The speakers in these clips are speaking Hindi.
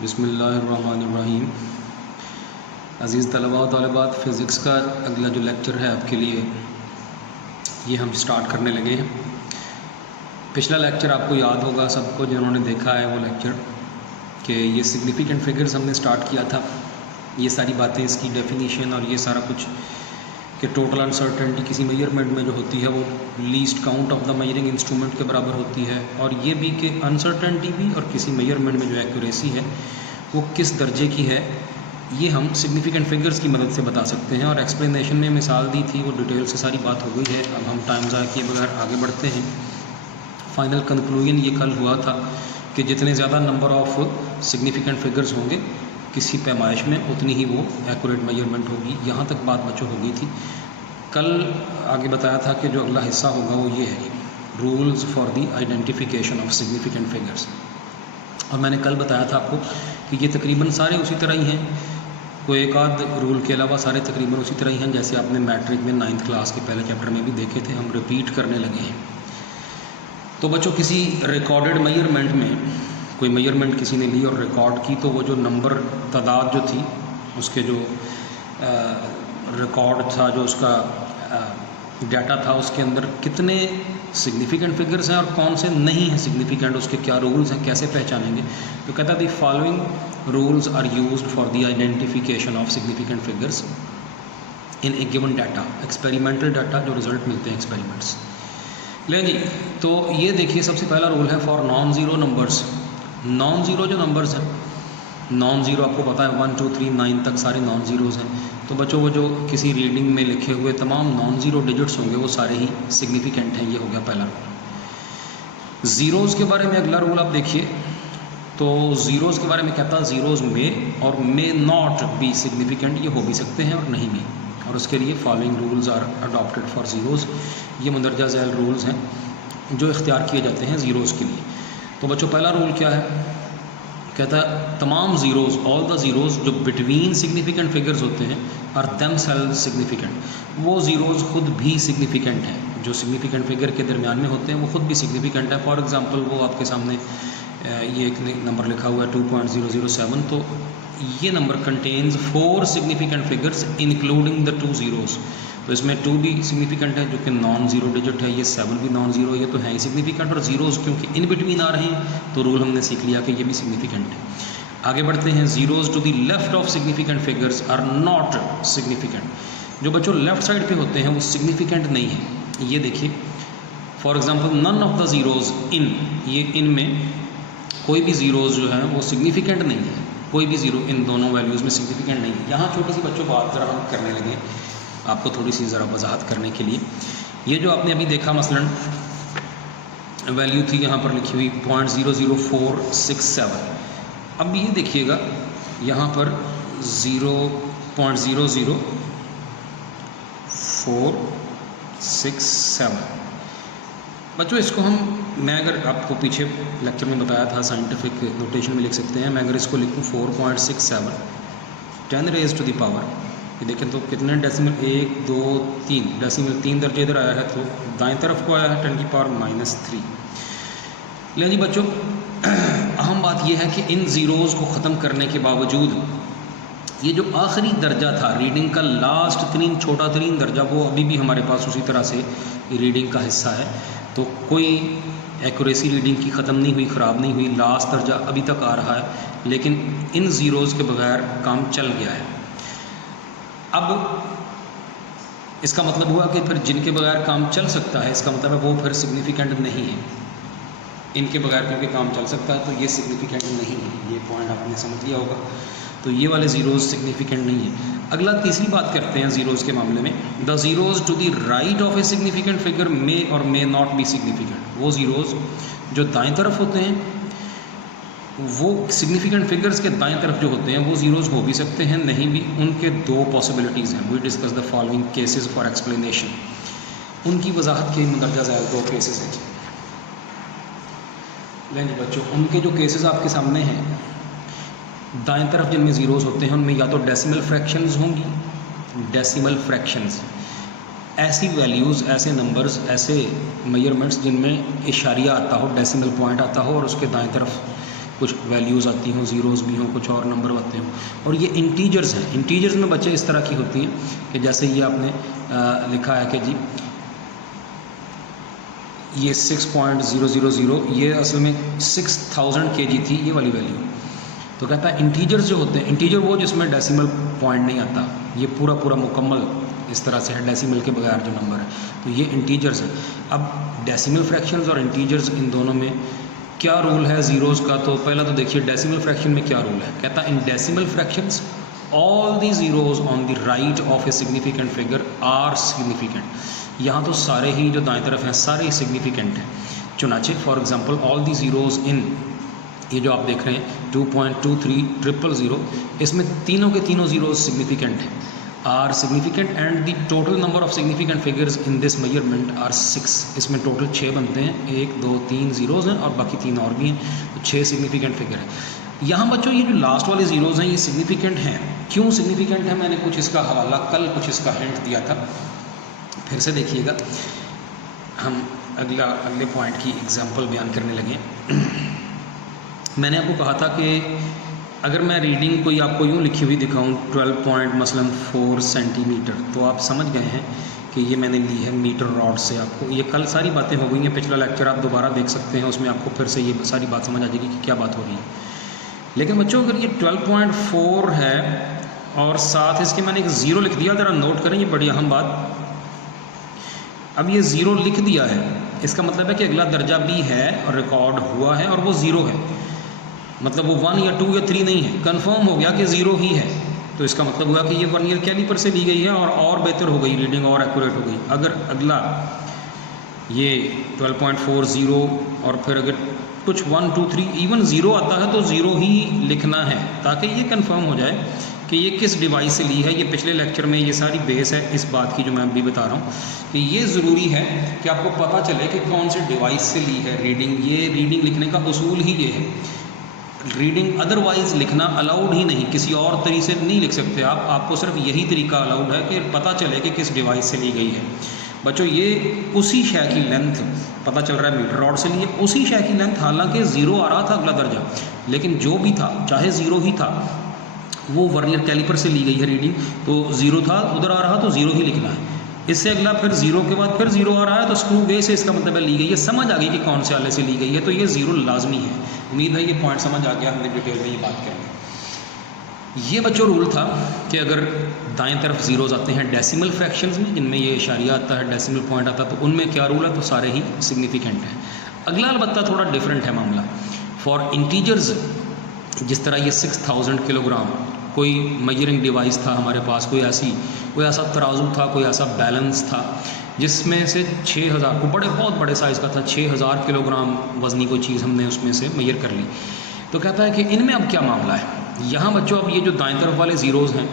बिस्मिल्लाहिर्रहमानिर्रहीम। अज़ीज़ तलबा व तालिबात, फ़िज़िक्स का अगला जो लेक्चर है आपके लिए ये हम स्टार्ट करने लगे हैं। पिछला लेक्चर आपको याद होगा सबको जिन्होंने देखा है वो लेक्चर कि ये सिग्निफिकेंट फिगर्स हमने स्टार्ट किया था। ये सारी बातें, इसकी डेफिनेशन और ये सारा कुछ कि टोटल अनसर्टेनिटी किसी मेजरमेंट में जो होती है वो least count of the measuring instrument के बराबर होती है, और ये भी कि अनसर्टेनिटी भी और किसी मेजरमेंट में जो एक्यूरेसी है वो किस दर्जे की है, ये हम सिग्निफिकेंट फिगर्स की मदद से बता सकते हैं। और एक्सप्लेनेशन में मिसाल दी थी, वो डिटेल से सारी बात हो गई है। अब हम टाइम ज़ाया किए बगैर आगे बढ़ते हैं। फाइनल कंक्लूजन ये कल हुआ था कि जितने ज़्यादा नंबर ऑफ सिग्निफिकेंट फिगर्स होंगे किसी पैमाइश में उतनी ही वो एक्यूरेट मेजरमेंट होगी। यहाँ तक बात बच्चों हो गई थी। कल आगे बताया था कि जो अगला हिस्सा होगा वो ये है, rules for the identification of significant figures. और मैंने कल बताया था आपको कि ये तकरीबन सारे उसी तरह ही हैं, कोई एक आध रूल के अलावा सारे तकरीबन उसी तरह ही हैं जैसे आपने मैट्रिक में 9th क्लास के पहले चैप्टर में भी देखे थे। हम रिपीट करने लगे हैं। तो बच्चों, किसी रिकॉर्डेड मेजरमेंट में कोई मेजरमेंट किसी ने ली और रिकॉर्ड की, तो वो जो नंबर तादाद जो थी उसके जो रिकॉर्ड था, जो उसका डाटा था, उसके अंदर कितने सिग्निफिकेंट फिगर्स हैं और कौन से नहीं हैं सिग्निफिकेंट, उसके क्या रूल्स हैं, कैसे पहचानेंगे। तो कहता है the following rules are used for the identification of significant figures in a given data, experimental data जो रिजल्ट मिलते हैं एक्सपेरिमेंट्स। लें जी, तो ये देखिए सबसे पहला रूल है for non zero numbers. Non zero जो नंबर्स हैं, नॉन ज़ीरो आपको पता है 1 2 3 9 तक सारे नॉन ज़ीरोज़ हैं। तो बच्चों, वो जो किसी रीडिंग में लिखे हुए तमाम नॉन ज़ीरो डिजिट्स होंगे वो सारे ही सिग्निफिकेंट हैं। ये हो गया पहला रूल। ज़ीरोज़ के बारे में अगला रूल आप देखिए, तो ज़ीरोज़ के बारे में कहता है ज़ीरोज़ में और मे नॉट बी सिग्निफिकेंट, ये हो भी सकते हैं और नहीं भी। और उसके लिए following rules are adopted for zeros. ये मंदरजा झैल रूल्स हैं जो इख्तियार किए जाते हैं ज़ीरोज़ के लिए। तो बच्चों, पहला रूल क्या है? कहता है तमाम ज़ीरोज़, ऑल द ज़ीरोज़ जो बिटवीन सिग्निफिकेंट फिगर्स होते हैं आर देमसेल्व्स सिग्निफिकेंट। वो ज़ीरोज़ खुद भी सिग्निफिकेंट हैं, जो सिग्निफिकेंट फिगर के दरमियान में होते हैं वो खुद भी सिग्निफिकेंट है। फॉर एग्जांपल, वो आपके सामने ये एक नंबर लिखा हुआ है 2.007, तो ये number contains 4 significant figures including the 2 zeros. तो इसमें 2 भी सिग्निफिकेंट है जो कि नॉन ज़ीरो डिजिट है, ये 7 भी नॉन ज़ीरो, ये तो है ही सिग्निफिकेंट। और ज़ीरोज़ क्योंकि इन बिटवीन आ रहे हैं तो रूल हमने सीख लिया कि ये भी सिग्निफिकेंट है। आगे बढ़ते हैं। Zeros to the left of significant figures are not significant. जो बच्चों लेफ्ट साइड पे होते हैं वो सिग्निफिकेंट नहीं है। ये देखिए, for example none of the zeros in, ये इन में कोई भी ज़ीरोज़ जो है वो सिग्निफिकेंट नहीं है। कोई भी ज़ीरो इन दोनों वैल्यूज़ में सिग्निफिकेंट नहीं है। यहाँ छोटी सी बच्चों बात ज़रा हम करने लगे आपको थोड़ी सी ज़रा वजाहत करने के लिए। ये जो आपने अभी देखा मसलन वैल्यू थी यहाँ पर लिखी हुई 0.00467। अब ये देखिएगा यहाँ पर 0.00467। बच्चों, इसको मैं अगर आपको पीछे लेक्चर में बताया था साइंटिफिक नोटेशन में लिख सकते हैं। मैं अगर इसको लिखूँ 4.67 10 रेज़ टू द पावर, ये देखें तो कितने डेसिमल, 1 2 3 डेसिमल, 3 दर्जे इधर आया है तो दाएं तरफ को आया है 10 की पावर -3। लेकिन जी बच्चों, अहम बात यह है कि इन ज़ीरोज़ को ख़त्म करने के बावजूद ये जो आखिरी दर्जा था रीडिंग का, लास्ट तरीन छोटा तरीन दर्जा, वो अभी भी हमारे पास उसी तरह से रीडिंग का हिस्सा है। तो कोई एक्यूरेसी रीडिंग की ख़त्म नहीं हुई, ख़राब नहीं हुई, लास्ट दर्जा अभी तक आ रहा है, लेकिन इन ज़ीरोज़ के बगैर काम चल गया है। अब इसका मतलब हुआ कि फिर जिनके बगैर काम चल सकता है, इसका मतलब है वो फिर सिग्निफिकेंट नहीं है। इनके बगैर क्योंकि काम चल सकता है तो ये सिग्निफिकेंट नहीं है। ये पॉइंट आपने समझ लिया होगा। तो ये वाले ज़ीरोज़ सिग्निफिकेंट नहीं है। अगला तीसरी बात करते हैं ज़ीरोज़ के मामले में। The zeros to the right of a significant figure may or may not be significant. वो ज़ीरोज़ जो दाएं तरफ होते हैं, वो सिग्निफिकेंट फिगर्स के दाएं तरफ जो होते हैं वो ज़ीरोज़ हो भी सकते हैं, नहीं भी। उनके 2 पॉसिबिलिटीज़ हैं। We discuss the following cases for explanation. उनकी वजाहत के मंदरजा झैल 2 केसेस हैं। लेकिन बच्चों, उनके जो केसेस आपके सामने हैं, दाएं तरफ जिनमें ज़ीरोज़ होते हैं उनमें या तो डेसिमल फ्रैक्शंस होंगी, डेसिमल फ्रैक्शंस, ऐसी वैल्यूज़, ऐसे नंबर्स, ऐसे मेजरमेंट्स जिनमें इशारिया आता हो, डेसिमल पॉइंट आता हो और उसके दाएं तरफ कुछ वैल्यूज़ आती हों, ज़ीरोज़ भी हों, कुछ और नंबर आते हों। और ये इंटीजर्स हैं। इंटीजर्स में बच्चे इस तरह की होती हैं कि जैसे ये आपने लिखा है कि जी ये 6.000, ये असल में 6000 kg थी ये वाली वैल्यू। तो कहता है इंटीजर्स जो होते हैं, इंटीजर वो जिसमें डेसिमल पॉइंट नहीं आता, ये पूरा पूरा मुकम्मल इस तरह से है, डेसिमल के बगैर जो नंबर है, तो ये इंटीजर्स है। अब डेसिमल फ्रैक्शंस और इंटीजर्स इन दोनों में क्या रूल है ज़ीरोज़ का? तो पहला तो देखिए डेसिमल फ्रैक्शन में क्या रूल है। कहता है in decimal fractions all the zeros on the right of a significant figure are significant. यहाँ तो सारे ही जो दाएं तरफ हैं सारे ही सिग्निफिकेंट हैं। चुनाचे for example all the zeros in, ये जो आप देख रहे हैं 2.2300, इसमें तीनों के तीनों ज़ीरोज़ सिग्निफिकेंट हैं, are significant and the total number of significant figures in this measurement are 6। इसमें टोटल 6 बनते हैं, 1 2 3 ज़ीरोज़ हैं और बाकी 3 और भी हैं, तो 6 सिग्निफिकेंट फिगर है। यहाँ बच्चों ये जो लास्ट वाले ज़ीरोज़ हैं ये सिग्निफिकेंट हैं। क्यों सिग्निफिकेंट है? मैंने कुछ इसका हवाला कल कुछ इसका हिंट दिया था, फिर से देखिएगा। हम अगले पॉइंट की एग्जांपल बयान करने लगे। मैंने आपको कहा था कि अगर मैं रीडिंग कोई आपको यूँ लिखी हुई दिखाऊं 12.4 सेंटीमीटर, तो आप समझ गए हैं कि ये मैंने ली है मीटर रॉड से। आपको ये कल सारी बातें हो गई हैं, पिछला लेक्चर आप दोबारा देख सकते हैं, उसमें आपको फिर से ये सारी बात समझ आ जाएगी कि क्या बात हो रही है। लेकिन बच्चों अगर ये 12.4 है और साथ इसके मैंने एक ज़ीरो लिख दिया, ज़रा नोट करें, ये बड़ी अहम बात। अब ये ज़ीरो लिख दिया है, इसका मतलब है कि अगला दर्जा भी है और रिकॉर्ड हुआ है और वो ज़ीरो है, मतलब वो 1 या 2 या 3 नहीं है, कंफर्म हो गया कि ज़ीरो ही है। तो इसका मतलब हुआ कि ये वर्नियर कैलिपर से ली गई है और बेहतर हो गई, रीडिंग और एक्यूरेट हो गई। अगर अगला ये 12.40 और फिर अगर कुछ 1 2 3 इवन ज़ीरो आता है तो ज़ीरो ही लिखना है, ताकि ये कंफर्म हो जाए कि ये किस डिवाइस से ली है। ये पिछले लेक्चर में ये सारी बेस है इस बात की जो मैं अभी बता रहा हूँ, कि ये ज़रूरी है कि आपको पता चले कि कौन से डिवाइस से ली है रीडिंग। ये रीडिंग लिखने का उसूल ही ये है। रीडिंग अदरवाइज़ लिखना अलाउड ही नहीं, किसी और तरीके से नहीं लिख सकते आप। आपको सिर्फ यही तरीका अलाउड है कि पता चले कि किस डिवाइस से ली गई है। बच्चों ये उसी शय की लेंथ पता चल रहा है मीटर रॉड से लिए, उसी शय की लेंथ, हालांकि ज़ीरो आ रहा था अगला दर्जा, लेकिन जो भी था चाहे ज़ीरो ही था, वो वर्नियर कैलिपर से ली गई है रीडिंग, तो ज़ीरो था उधर आ रहा तो ज़ीरो ही लिखना है। इससे अगला फिर ज़ीरो के बाद फिर ज़ीरो आ रहा है तो स्क्रू गेज से इसका मतलब है ली गई है। समझ आ गई कि कौन से आले से ली गई है, तो ये ज़ीरो लाजमी है। उम्मीद है ये पॉइंट समझ आ गया, हमने डिटेल में ये बात करेंगे। ये बच्चों रूल था कि अगर दाएं तरफ ज़ीरोज़ आते हैं डेसिमल फ्रैक्शंस में, जिनमें ये इशारिया आता है, डेसिमल पॉइंट आता है, तो उनमें क्या रूल है? तो सारे ही सिग्निफिकेंट हैं। अगला अलबत्ता थोड़ा डिफरेंट है मामला। फॉर इंटीजर्स, जिस तरह ये 6000 किलोग्राम कोई मेजरिंग डिवाइस था हमारे पास, कोई ऐसा तराजू था, कोई ऐसा बैलेंस था जिसमें से 6000 को बहुत बड़े साइज़ का था, 6000 किलोग्राम वज़नी कोई चीज़ हमने उसमें से मेजर कर ली। तो कहता है कि इनमें अब क्या मामला है। यहाँ बच्चों अब ये जो दाएं तरफ वाले ज़ीरोज़ हैं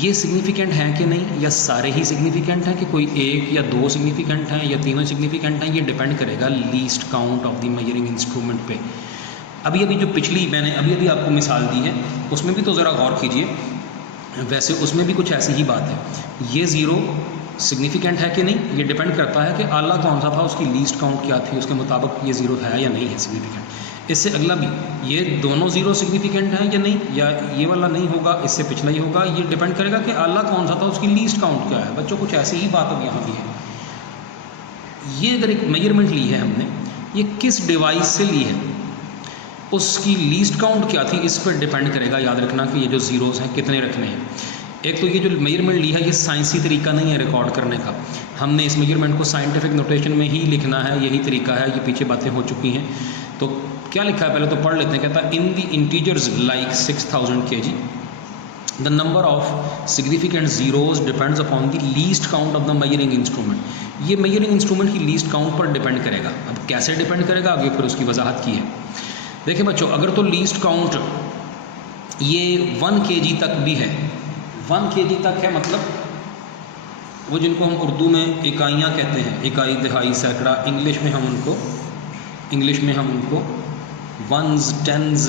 ये सिग्निफिकेंट हैं कि नहीं, या सारे ही सिग्निफिकेंट हैं कि कोई एक या दो सिग्निफिकेंट हैं या तीनों सिग्निफिकेंट हैं, ये डिपेंड करेगा least count of the measuring instrument पे। अभी जो पिछली मैंने अभी आपको मिसाल दी है उसमें भी तो ज़रा गौर कीजिए, वैसे उसमें भी कुछ ऐसी ही बात है। ये ज़ीरो सिग्निफिकेंट है कि नहीं, ये डिपेंड करता है कि आला कौन सा था, उसकी लीस्ट काउंट क्या थी, उसके मुताबिक ये ज़ीरो है या नहीं है सिग्निफिकेंट। इससे अगला भी ये दोनों ज़ीरो सिग्निफिकेंट हैं या नहीं, या ये वाला नहीं होगा, इससे पिछला ही होगा। ये डिपेंड करेगा कि आला कौन सा था, उसकी लीस्ट काउंट क्या है। बच्चों कुछ ऐसी ही बात अब यहाँ भी है। ये अगर एक मेजरमेंट ली है हमने, ये किस डिवाइस से ली है, उसकी लीस्ट काउंट क्या थी, इस पर डिपेंड करेगा। याद रखना कि ये जो ज़ीरोज़ हैं कितने रखने हैं। एक तो ये जो मेजरमेंट ली है ये साइंसी तरीका नहीं है रिकॉर्ड करने का, हमने इस मेजरमेंट को साइंटिफिक नोटेशन में ही लिखना है, यही तरीका है। ये पीछे बातें हो चुकी हैं, तो क्या लिखा है पहले तो पढ़ लेते हैं। कहता है in the integers like 6000 kg the number of significant zeros depends upon the least count of the measuring instrument. ये मेजरिंग इंस्ट्रूमेंट की लीस्ट काउंट पर डिपेंड करेगा। अब कैसे डिपेंड करेगा, आगे फिर उसकी वजाहत की है। देखिए बच्चों, अगर तो लीस्ट काउंट ये 1 kg तक भी है, 1 kg तक है, मतलब वो जिनको हम उर्दू में इकाइयाँ कहते हैं, इकाई, दहाई, सैकड़ा, इंग्लिश में हम उनको वंस, टेंस,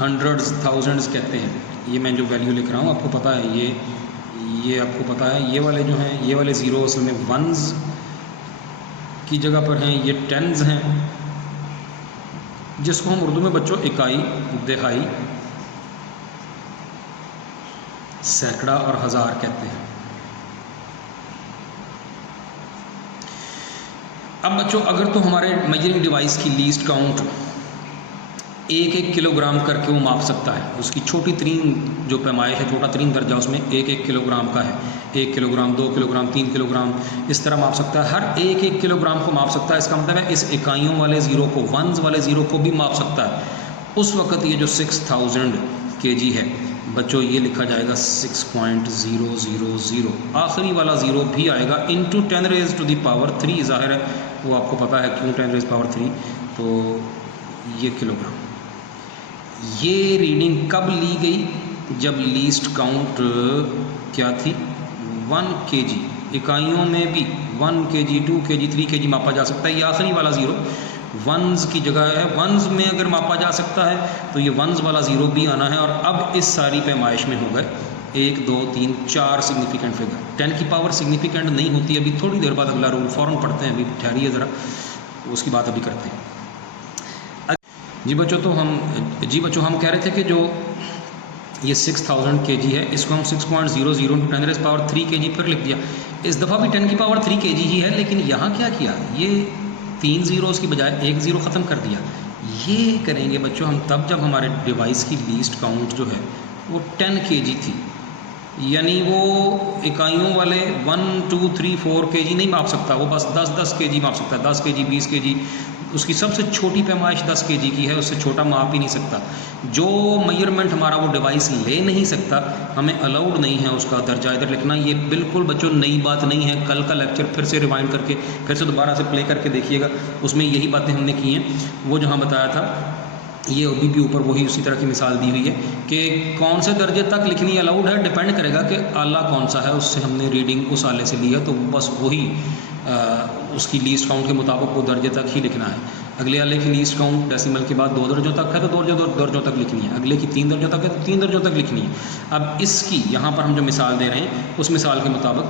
हंड्रेड्स, थाउजेंड्स कहते हैं। ये मैं जो वैल्यू लिख रहा हूँ आपको पता है, ये आपको पता है। ये वाले जो हैं, ये वाले ज़ीरो असल में वंस की जगह पर हैं, ये टेंस हैं, जिसको हम उर्दू में बच्चों इकाई, दिहाई, सैकड़ा और हज़ार कहते हैं। अब बच्चों अगर तो हमारे मेजरिंग डिवाइस की लीस्ट काउंट 1-1 किलोग्राम करके वो माप सकता है, उसकी छोटी तरीन जो पैमाइश है, छोटा तरीन दर्जा उसमें 1-1 किलोग्राम का है, 1 किलोग्राम, 2 किलोग्राम, 3 किलोग्राम, इस तरह माप सकता है। हर 1-1 किलोग्राम को माप सकता है। इसका मतलब है इस इकाइयों वाले ज़ीरो को, वंस वाले ज़ीरो को भी माप सकता है। उस वक़्त ये जो 6000 kg है बच्चों, ये लिखा जाएगा 6.000, आखिरी वाला ज़ीरो भी आएगा इंटू 10⁻³ ज़ाहिर है वो आपको पता है क्यों 10⁻³, तो ये किलोग्राम। ये रीडिंग कब ली गई? जब लीस्ट काउंट क्या थी? 1 kg। इकाइयों में भी 1 kg, 2 kg, 3 kg मापा जा सकता है। ये आखिरी वाला ज़ीरो वंस की जगह है, वंस में अगर मापा जा सकता है तो ये वंस वाला ज़ीरो भी आना है। और अब इस सारी पैमाइश में हो गए 1, 2, 3, 4 सिग्निफिकेंट फिगर। 10 की पावर सिग्निफिकेंट नहीं होती। अभी थोड़ी देर बाद अगला रूल फ़ौरन पढ़ते हैं, अभी ठहरिए ज़रा, उसकी बात अभी करते हैं। जी बच्चों हम कह रहे थे कि जो ये 6000 kg है, इसको हम 6.00 × 10⁻³ kg पर लिख दिया। इस दफ़ा भी 10 की पावर 3 kg ही है, लेकिन यहाँ क्या किया, ये 3 ज़ीरोज़ की बजाय 1 ज़ीरो ख़त्म कर दिया। ये करेंगे बच्चों हम तब जब हमारे डिवाइस की लीस्ट काउंट जो है वो 10 kg थी, यानी वो इकाइयों वाले 1, 2, 3, 4 kg नहीं माप सकता, वो बस 10-10 kg माप सकता है। 10 kg, 20 kg, उसकी सबसे छोटी पैमाइश 10 kg की है, उससे छोटा माप ही नहीं सकता। जो मेजरमेंट हमारा वो डिवाइस ले नहीं सकता, हमें अलाउड नहीं है उसका दर्जा इधर लिखना। ये बिल्कुल बच्चों नई बात नहीं है। कल का लेक्चर फिर से रिवाइंड करके फिर से दोबारा से प्ले करके देखिएगा, उसमें यही बातें हमने की हैं। वो जहाँ बताया था, ये अभी भी ऊपर वही उसी तरह की मिसाल दी हुई है कि कौन से दर्जे तक लिखनी अलाउड है, डिपेंड करेगा कि आला कौन सा है, उससे हमने रीडिंग उस आले से ली है, तो बस वही उसकी लीस्ट काउंट के मुताबिक वो दर्जे तक ही लिखना है। अगले आले की लीस्ट काउंट डेसिमल के बाद 2 दर्जों तक है तो 2 दर्जों तक लिखनी है। अगले की 3 दर्जों तक है तो 3 दर्जों तक लिखनी है। अब इसकी यहाँ पर हम जो मिसाल दे रहे हैं, उस मिसाल के मुताबिक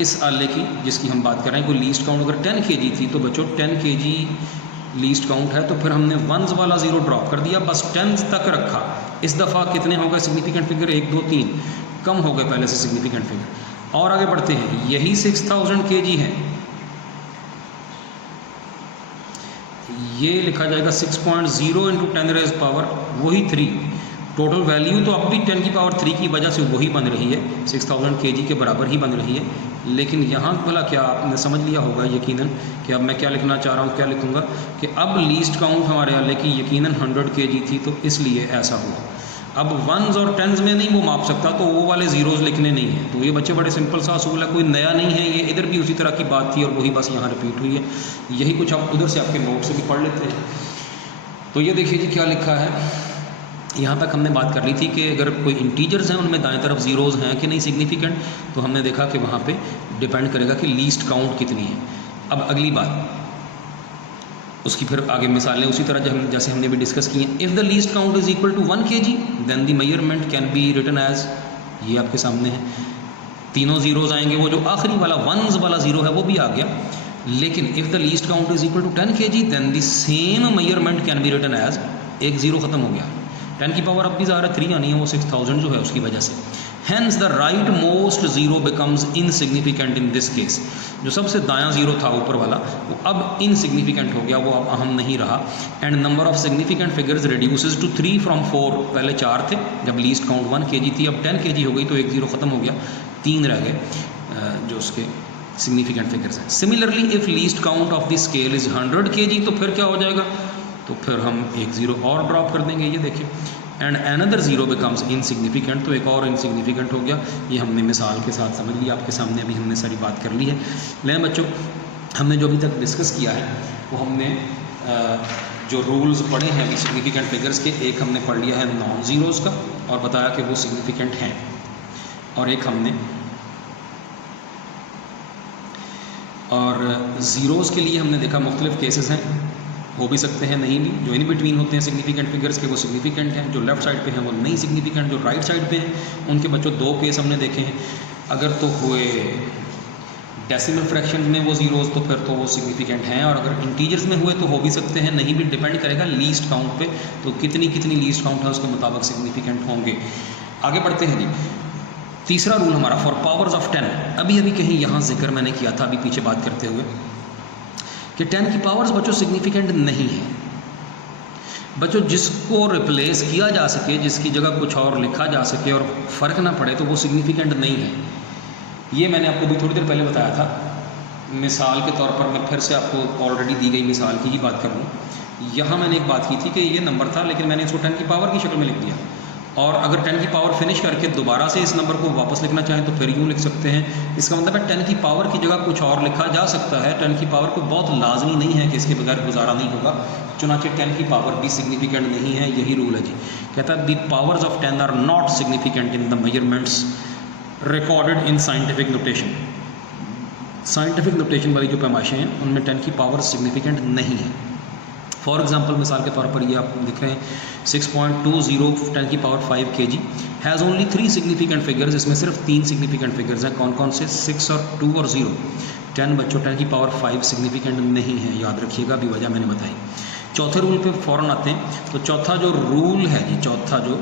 इस आले की जिसकी हम बात कर रहे हैं, कोई लीस्ट काउंट अगर 10 kg थी तो बच्चों 10 kg लीस्ट काउंट है, तो फिर हमने वंस वाला ज़ीरो ड्रॉप कर दिया, बस 10 तक रखा। इस दफ़ा कितने हो गए सिग्निफिकेंट फिगर? 1, 2, 3 कम हो गए पहले से सिग्निफिकेंट फिगर। और आगे बढ़ते हैं, यही 6000 kg है, ये लिखा जाएगा 6.0 × 10⁻³ टोटल वैल्यू तो अब भी 10 की पावर 3 की वजह से वही बन रही है, 6000 kg के बराबर ही बन रही है। लेकिन यहाँ भला क्या आपने समझ लिया होगा यकीनन कि अब मैं क्या लिखना चाह रहा हूँ, क्या लिखूँगा कि अब लीस्ट काउंट हमारे आले की यकीनन 100 kg थी, तो इसलिए ऐसा हुआ। अब वंस और टेंस में नहीं वो माप सकता, तो वो वाले ज़ीरोज़ लिखने नहीं हैं। तो ये बच्चे बड़े सिंपल सा असूल है, कोई नया नहीं है, ये इधर भी उसी तरह की बात थी और वही बस यहाँ रिपीट हुई है। यही कुछ आप उधर से आपके नोट से भी पढ़ लेते हैं। तो ये देखिए जी क्या लिखा है। यहाँ तक हमने बात कर ली थी कि अगर कोई इंटीजर्स हैं उनमें दाएं तरफ ज़ीरोज़ हैं कि नहीं सिग्निफिकेंट, तो हमने देखा कि वहाँ पे डिपेंड करेगा कि लीस्ट काउंट कितनी है। अब अगली बात, उसकी फिर आगे मिसालें उसी तरह जैसे हमने भी डिस्कस की हैं। If the least count is equal to 1 kg then the measurement can be written as, ये आपके सामने है, तीनों ज़ीरोज़ आएंगे, वो जो आखिरी वाला वंस वाला ज़ीरो है वो भी आ गया। लेकिन if the least count is equal to 10 kg then the same measurement can be written as, एक ज़ीरो ख़त्म हो गया। 10 की पावर अब भी ज़्यादा 3 आनी है, वो 6000 जो है उसकी वजह से। Hence the right most zero becomes insignificant in this case, जो सबसे दायां ज़ीरो था ऊपर वाला वो अब इनसिग्निफिकेंट हो गया, वो अब अहम नहीं रहा। And number of significant figures reduces to 3 from 4, पहले 4 थे जब लीस्ट काउंट 1 kg थी, अब 10 kg हो गई तो एक ज़ीरो ख़त्म हो गया, 3 रह गए जो उसके सिग्निफिकेंट फिगर्स हैं। Similarly if least count of the scale is 100 kg, तो फिर क्या हो जाएगा, तो फिर हम एक ज़ीरो और ड्रॉप कर देंगे, ये देखिए। And another zero becomes insignificant, तो एक और इनसिग्निफिकेंट हो गया। ये हमने मिसाल के साथ समझ लिया, आपके सामने अभी हमने सारी बात कर ली है। लेकिन बच्चों हमने जो अभी तक डिस्कस किया है वो हमने जो रूल्स पढ़े हैं अभी सिग्निफिकेंट फिगर्स के, एक हमने पढ़ लिया है नॉन ज़ीरोज़ का और बताया कि वो सिग्निफिकेंट हैं, और एक हमने ज़ीरोज़ के लिए हमने देखा मुख्तलिफ केसेस हैं, हो भी सकते हैं नहीं भी, जो इन बिटवीन होते हैं सिग्निफिकेंट फिगर्स के वो सिग्निफिकेंट हैं, जो लेफ़्ट साइड पे हैं वो नहीं सिग्निफिकेंट, जो राइट साइड पे हैं उनके बच्चों 2 केस हमने देखे हैं। अगर तो हुए डेसिमल फ्रैक्शन में वो ज़ीरोज़ तो फिर तो वो सिग्निफिकेंट हैं, और अगर इंटीजर्स में हुए तो हो भी सकते हैं, नहीं भी, डिपेंड करेगा लीस्ट काउंट पे, तो कितनी कितनी लीस्ट काउंट है उसके मुताबिक सिग्निफिकेंट होंगे। आगे बढ़ते हैं जी। तीसरा रूल हमारा फॉर पावर्स ऑफ 10, अभी अभी कहीं यहाँ जिक्र मैंने किया था अभी पीछे बात करते हुए कि 10 की पावर्स बच्चों सिग्निफिकेंट नहीं है। बच्चों जिसको रिप्लेस किया जा सके, जिसकी जगह कुछ और लिखा जा सके और फ़र्क ना पड़े, तो वो सिग्निफिकेंट नहीं है। ये मैंने आपको भी थोड़ी देर पहले बताया था। मिसाल के तौर पर मैं फिर से आपको ऑलरेडी दी गई मिसाल की ही बात कर लूँ। यहाँ मैंने एक बात की थी कि ये नंबर था, लेकिन मैंने इसको 10 की पावर की शक्ल में लिख दिया, और अगर 10 की पावर फिनिश करके दोबारा से इस नंबर को वापस लिखना चाहें तो फिर यूँ लिख सकते हैं। इसका मतलब है 10 की पावर की जगह कुछ और लिखा जा सकता है। 10 की पावर को बहुत लाजमी नहीं है कि इसके बगैर गुजारा नहीं होगा, चुनाचे 10 की पावर भी सिग्निफिकेंट नहीं है, यही रूल है जी। कहता है the powers of 10 are not significant in the measurements recorded in scientific notation. Scientific notation वाली जो पैमाइशें हैं उनमें 10 की पावर सिग्निफिकेंट नहीं है। फॉर एग्जांपल मिसाल के तौर पर ये आप देख रहे हैं 6.20 10 की power 5 kg has only 3 significant figures. इसमें सिर्फ 3 सिग्निफिकेंट फिगर्स हैं। कौन कौन से? 6 और 2 और 0। 10 बच्चों 10 की पावर 5 सिग्निफिकेंट नहीं है, याद रखिएगा, अभी वजह मैंने बताई। चौथे रूल पे फ़ौरन आते हैं। तो चौथा जो रूल है जी, चौथा जो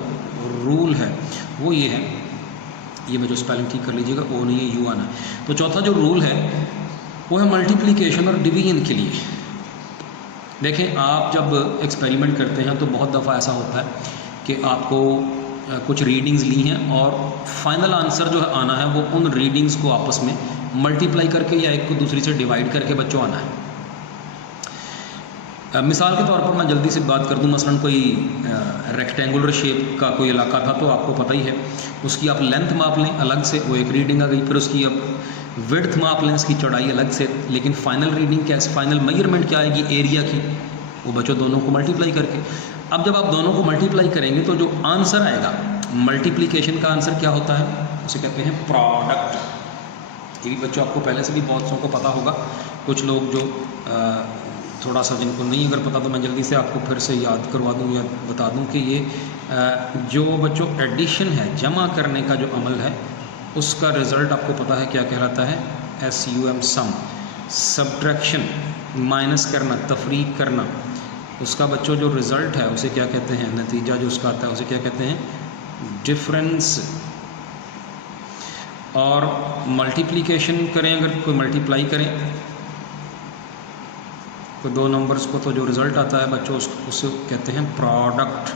रूल है वो ये है, ये मैं जो स्पेलिंग ठीक कर लीजिएगा, ओ नहीं है, यू आना है। तो चौथा जो रूल है वो है मल्टीप्लिकेशन और डिवीजन के लिए। देखें, आप जब एक्सपेरिमेंट करते हैं तो बहुत दफ़ा ऐसा होता है कि आपको कुछ रीडिंग्स ली हैं और फाइनल आंसर जो है आना है वो उन रीडिंग्स को आपस में मल्टीप्लाई करके या एक को दूसरी से डिवाइड करके बच्चों आना है। मिसाल के तौर पर मैं जल्दी से बात कर दूं, मसलन कोई रेक्टेंगुलर शेप का कोई इलाका था, तो आपको पता ही है उसकी आप लेंथ माप लें अलग से, वो एक रीडिंग आ गई। फिर उसकी अब विड्थ माप लें, उसकी चौड़ाई अलग से, लेकिन फाइनल रीडिंग क्या, फाइनल मेजरमेंट क्या आएगी? एरिया की। वो बच्चों दोनों को मल्टीप्लाई करके, अब जब आप दोनों को मल्टीप्लाई करेंगे तो जो आंसर आएगा, मल्टीप्लिकेशन का आंसर क्या होता है? उसे कहते हैं प्रोडक्ट। ये भी बच्चों आपको पहले से भी बहुत सौ को पता होगा। कुछ लोग जो थोड़ा सा जिनको नहीं अगर पता, तो मैं जल्दी से आपको फिर से याद करवा दूं या बता दूं कि ये जो बच्चों एडिशन है, जमा करने का जो अमल है, उसका रिज़ल्ट आपको पता है क्या कहलाता है? SUM, सम। सब्ट्रैक्शन, माइनस करना, तफरीक करना, उसका बच्चों जो रिज़ल्ट है उसे क्या कहते हैं? नतीजा जो उसका आता है उसे क्या कहते हैं? डिफरेंस। और मल्टीप्लिकेशन करें, अगर कोई मल्टीप्लाई करें तो दो नंबर्स को, तो जो रिज़ल्ट आता है बच्चों उसे कहते हैं प्रोडक्ट।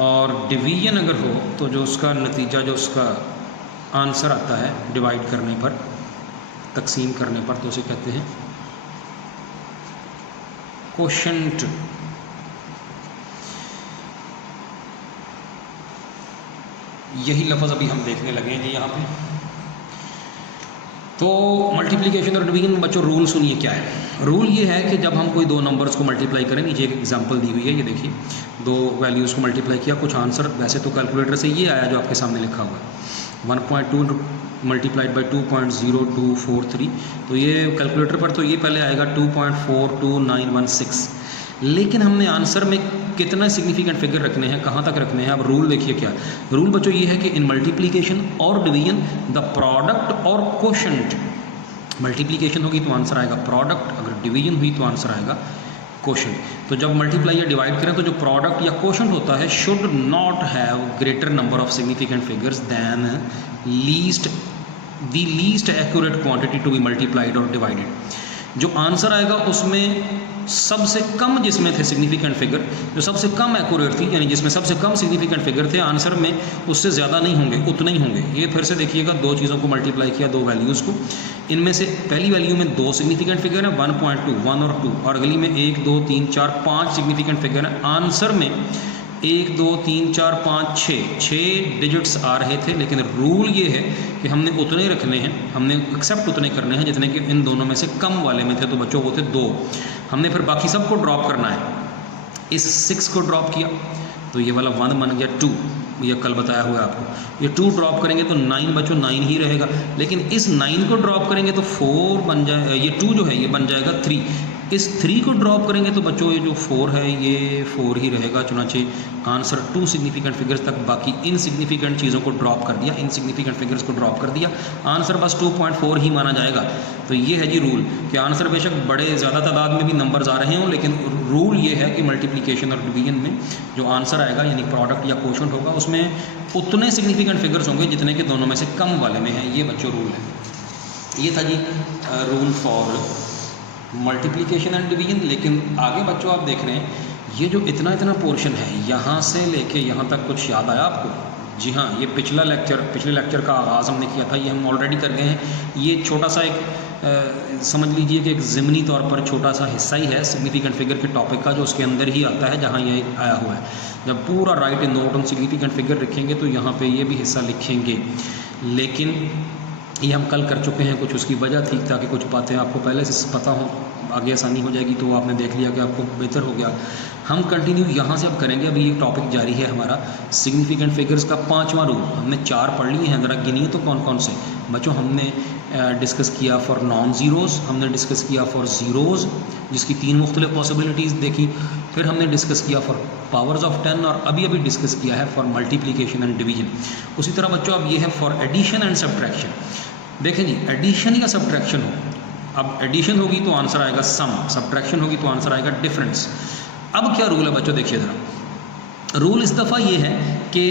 और डिवीजन अगर हो तो जो उसका नतीजा, जो उसका आंसर आता है डिवाइड करने पर, तकसीम करने पर, तो उसे कहते हैं कोशेंट। यही लफ्ज़ अभी हम देखने लगे हैं जी यहाँ पे। तो मल्टीप्लिकेशन और डिवीजन में बच्चों रूल सुनिए क्या है। रूल ये है कि जब हम कोई दो नंबर्स को मल्टीप्लाई करें, नीचे एक एग्जांपल दी हुई है, ये देखिए, दो वैल्यूज़ को मल्टीप्लाई किया, कुछ आंसर वैसे तो कैलकुलेटर से ये आया जो आपके सामने लिखा हुआ है 1.2 मल्टीप्लाइड बाई 2.0243। तो ये कैलकुलेटर पर तो ये पहले आएगा 2.42916, लेकिन हमने आंसर में कितना सिग्निफिकेंट फिगर रखने हैं, कहाँ तक रखने हैं। अब रूल देखिए क्या रूल बच्चों ये है कि इन मल्टीप्लिकेशन और डिवीजन द प्रोडक्ट और कोशेंट, मल्टीप्लिकेशन होगी तो आंसर आएगा प्रोडक्ट, अगर डिवीजन हुई तो आंसर आएगा कोशेंट। तो जब मल्टीप्लाई या डिवाइड करें तो जो प्रोडक्ट या कोशेंट होता है should not have greater number of significant figures than the least accurate quantity to be multiplied और डिवाइडेड। जो आंसर आएगा उसमें सबसे कम जिसमें थे सिग्निफिकेंट फिगर, जो सबसे कम एक्यूरेट थी, यानी जिसमें सबसे कम सिग्निफिकेंट फिगर थे आंसर में, उससे ज़्यादा नहीं होंगे, उतने ही होंगे। ये फिर से देखिएगा, दो चीज़ों को मल्टीप्लाई किया, दो वैल्यूज़ को, इनमें से पहली वैल्यू में दो सिग्निफिकेंट फिगर है 1.2, 1 और 2, और अगली में 1 2 3 4 5 सिग्निफिकेंट फिगर है। आंसर में 1 2 3 4 5 6 डिजिट्स आ रहे थे, लेकिन रूल ये है कि हमने उतने रखने हैं, हमने एक्सेप्ट उतने करने हैं जितने कि इन दोनों में से कम वाले में थे। तो बच्चों वो थे 2, हमने फिर बाकी सबको ड्रॉप करना है। इस 6 को ड्रॉप किया तो ये वाला 1 बन गया 2, ये कल बताया हुआ है आपको। ये 2 ड्रॉप करेंगे तो 9 बच्चों 9 ही रहेगा, लेकिन इस 9 को ड्रॉप करेंगे तो 4 बन जाए, ये 2 जो है ये बन जाएगा 3। इस 3 को ड्रॉप करेंगे तो बच्चों ये जो 4 है ये 4 ही रहेगा, चुनाचे आंसर 2 सिग्निफिकेंट फिगर्स तक, बाकी इनसिग्निफिकेंट चीज़ों को ड्रॉप कर दिया, इनसिग्निफिकेंट फिगर्स को ड्रॉप कर दिया, आंसर बस 2.4 ही माना जाएगा। तो ये है जी रूल कि आंसर बेशक बड़े ज़्यादा तादाद में भी नंबर्स आ रहे हों, लेकिन रूल ये है कि मल्टीप्लिकेशन और डिवीजन में जो आंसर आएगा यानी प्रोडक्ट या कोशेंट होगा उसमें उतने सिग्निफिकेंट फिगर्स होंगे जितने के दोनों में से कम वाले में है। ये बच्चों रूल है। ये था जी rule for multiplication and division. लेकिन आगे बच्चों आप देख रहे हैं ये जो इतना पोर्शन है यहाँ से लेके यहाँ तक कुछ याद आया आपको? जी हाँ, ये पिछले लेक्चर का आगाज़ हमने किया था, ये हम ऑलरेडी कर गए हैं। ये छोटा सा एक समझ लीजिए कि एक ज़िमनी तौर पर छोटा सा हिस्सा ही है सिग्निफिकेंट फिगर के टॉपिक का, जो उसके अंदर ही आता है जहाँ ये आया हुआ है। जब पूरा right in note on significant figure लिखेंगे तो यहाँ पे ये भी हिस्सा लिखेंगे, लेकिन ये हम कल कर चुके हैं। कुछ उसकी वजह थी ताकि कुछ बातें आपको पहले से पता हो, आगे आसानी हो जाएगी। तो आपने देख लिया कि आपको बेहतर हो गया। हम कंटिन्यू यहाँ से अब करेंगे। अभी ये टॉपिक जारी है हमारा सिग्निफिकेंट फिगर्स का 5वां रूल। हमने 4 पढ़ लिए हैं, ज़रा गिनिए तो कौन कौन से बच्चों। हमने डिस्कस किया फॉर नॉन ज़ीरोज़, हमने डिस्कस किया फॉर ज़ीरोज़ जिसकी 3 मुख्तलिफ पॉसिबिलिटीज़ देखी, फिर हमने डिस्कस किया फॉर पावर्स ऑफ 10 और अभी डिस्कस किया है फॉर मल्टीप्लिकेशन एंड डिवीजन। उसी तरह बच्चों अब ये है फॉर एडिशन एंड सब्ट्रैक्शन। देखें जी, एडिशन या सब्ट्रैक्शन हो, अब एडिशन होगी तो आंसर आएगा सम, सब्ट्रैक्शन होगी तो आंसर आएगा डिफरेंस। अब क्या रूल है बच्चों, देखिए ज़रा। रूल इस दफ़ा ये है कि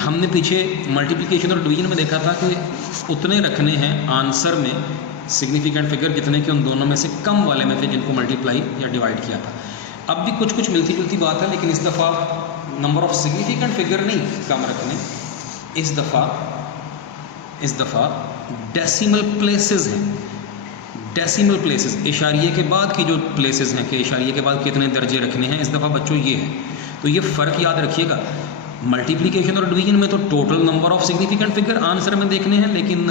हमने पीछे मल्टीप्लिकेशन और डिवीजन में देखा था कि उतने रखने हैं आंसर में सिग्निफिकेंट फिगर जितने के उन दोनों में से कम वाले में थे जिनको मल्टीप्लाई या डिवाइड किया था। अब भी कुछ मिलती जुलती बात है, लेकिन इस दफ़ा नंबर ऑफ सिग्निफिकेंट फिगर नहीं कम रखने, इस दफ़ा डेसिमल प्लेसेस हैं। डेसिमल प्लेसेस, इशारिये के बाद की जो प्लेसेस हैं कि इशारिये के बाद कितने दर्जे रखने हैं, इस दफ़ा बच्चों ये है। तो ये फ़र्क याद रखिएगा। मल्टीप्लिकेशन और डिवीजन में तो total number of significant figure answer में देखने हैं, लेकिन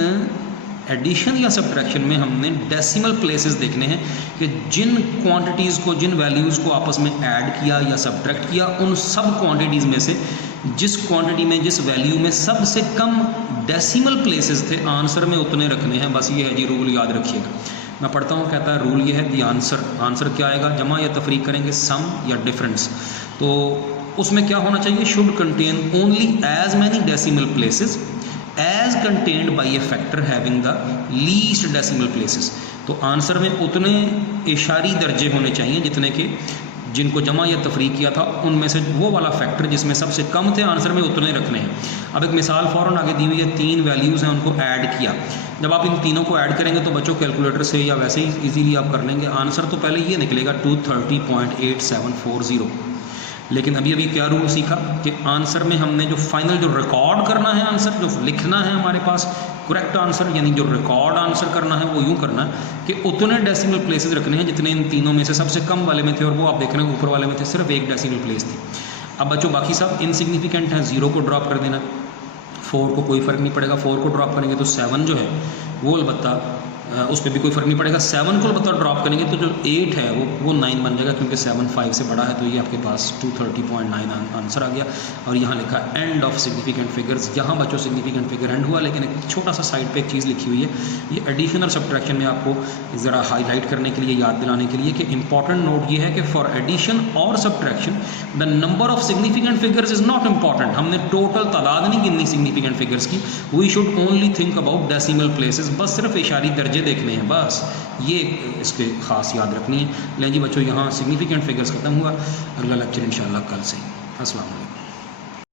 एडिशन या सब्ट्रैक्शन में हमने डेसिमल प्लेसेस देखने हैं कि जिन क्वांटिटीज़ को, जिन वैल्यूज़ को आपस में ऐड किया या सब्ट्रैक्ट किया, उन सब क्वांटिटीज़ में से जिस क्वांटिटी में, जिस वैल्यू में सबसे कम डेसिमल प्लेसेस थे आंसर में उतने रखने हैं। बस ये है जी रूल, याद रखिएगा। मैं पढ़ता हूँ, कहता है रूल ये है दी आंसर क्या आएगा, जमा या तफरीक करेंगे सम या डिफरेंस। तो उसमें क्या होना चाहिए, should contain only as many decimal places as contained by a factor having the least decimal places. तो आंसर में उतने इशारी दर्जे होने चाहिए जितने के जिनको जमा या तफरीक किया था उनमें से वो वाला फैक्टर जिसमें सबसे कम थे आंसर में उतने रखने हैं। अब एक मिसाल फ़ौरन आगे दी हुई है, 3 वैल्यूज़ हैं, उनको ऐड किया। जब आप इन तीनों को ऐड करेंगे तो बच्चों कैलकुलेटर से या वैसे ही इजीली आप कर लेंगे। आंसर तो पहले ये निकलेगा 230.8740। लेकिन अभी क्या रूल सीखा कि आंसर में हमने जो फाइनल जो रिकॉर्ड करना है, आंसर जो लिखना है हमारे पास करेक्ट आंसर, यानी जो रिकॉर्ड आंसर करना है वो यूँ करना है कि उतने डेसिमल प्लेसेस रखने हैं जितने इन तीनों में से सबसे कम वाले में थे, और वो आप देख रहे हैं ऊपर वाले में थे सिर्फ 1 डेसिमल प्लेस थी। अब बच्चों बाकी सब इनसिग्निफिकेंट हैं, 0 को ड्रॉप कर देना, 4 को कोई फ़र्क नहीं पड़ेगा। 4 को ड्रॉप करेंगे तो 7 जो है वो अलबत्ता उस पर भी कोई फ़र्क नहीं पड़ेगा। 7 को अलबत्ता ड्रॉप करेंगे तो जो 8 है वो 9 बन जाएगा, क्योंकि 7 5 से बड़ा है। तो ये आपके पास 230.9 आंसर आ गया। और यहाँ लिखा एंड ऑफ सिग्निफिकेंट फिगर्स। यहाँ बच्चों सिग्निफिकेंट फिगर एंड हुआ, लेकिन एक छोटा सा साइड पे एक चीज़ लिखी हुई है, ये एडिशन और सब्ट्रैक्शन में आपको ज़रा हाईलाइट करने के लिए, याद दिलाने के लिए कि इंपॉर्टेंट नोट ये है कि फॉर एडिशन और subtraction the number of significant figures is not important. हमने टोटल तादाद नहीं गिननी सिग्निफिकेंट फिगर्स की, we should only think about decimal places. बस सिर्फ इशारी दर्जे देखने हैं, बस ये इसके ख़ास याद रखनी है। लें जी बच्चों, यहाँ सिग्निफिकेंट फिगर्स ख़त्म हुआ। अगला लेक्चर इंशाल्लाह कल से। अस्सलाम वालेकुम।